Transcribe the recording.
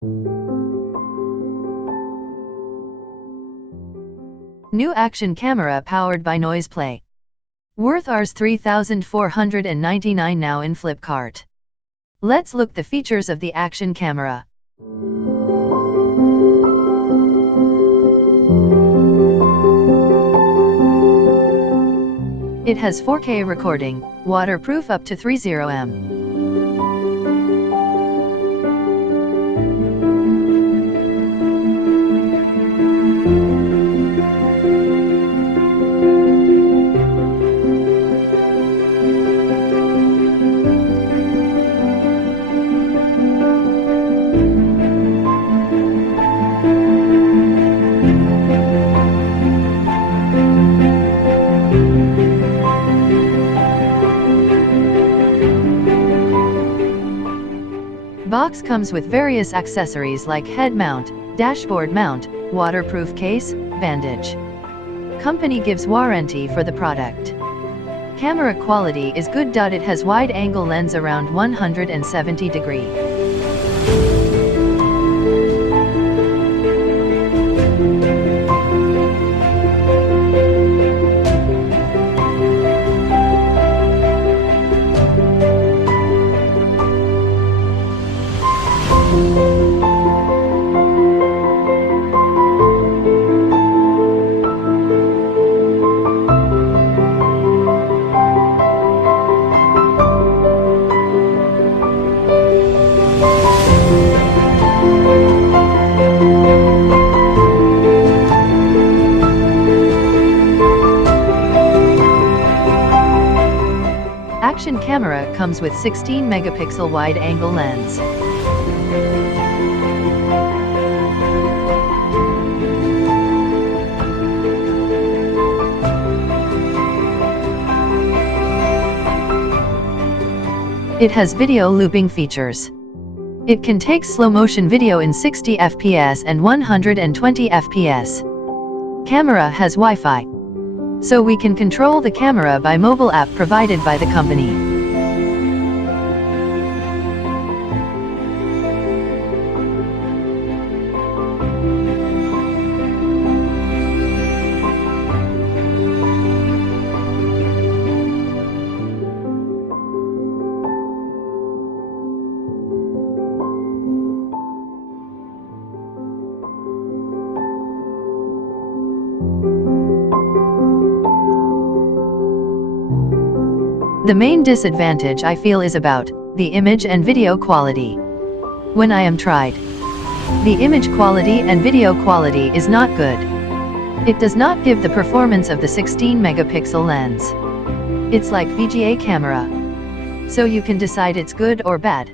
New action camera powered by Noise Play. Worth Rs 3,499 now in Flipkart. Let's look the features of the action camera. It has 4K recording, waterproof up to 30 mm. Box comes with various accessories like head mount, dashboard mount, waterproof case, bandage. Company gives warranty for the product. Camera quality is good. It has wide angle lens around 170 degrees. Action camera comes with 16 megapixel wide-angle lens. It has video looping features. It can take slow-motion video in 60 fps and 120 fps. Camera has Wi-Fi, so we can control the camera by mobile app provided by the company. The main disadvantage I feel is about the image and video quality. When I am tried, the image quality and video quality is not good. It does not give the performance of the 16 megapixel lens. It's like VGA camera, so you can decide it's good or bad.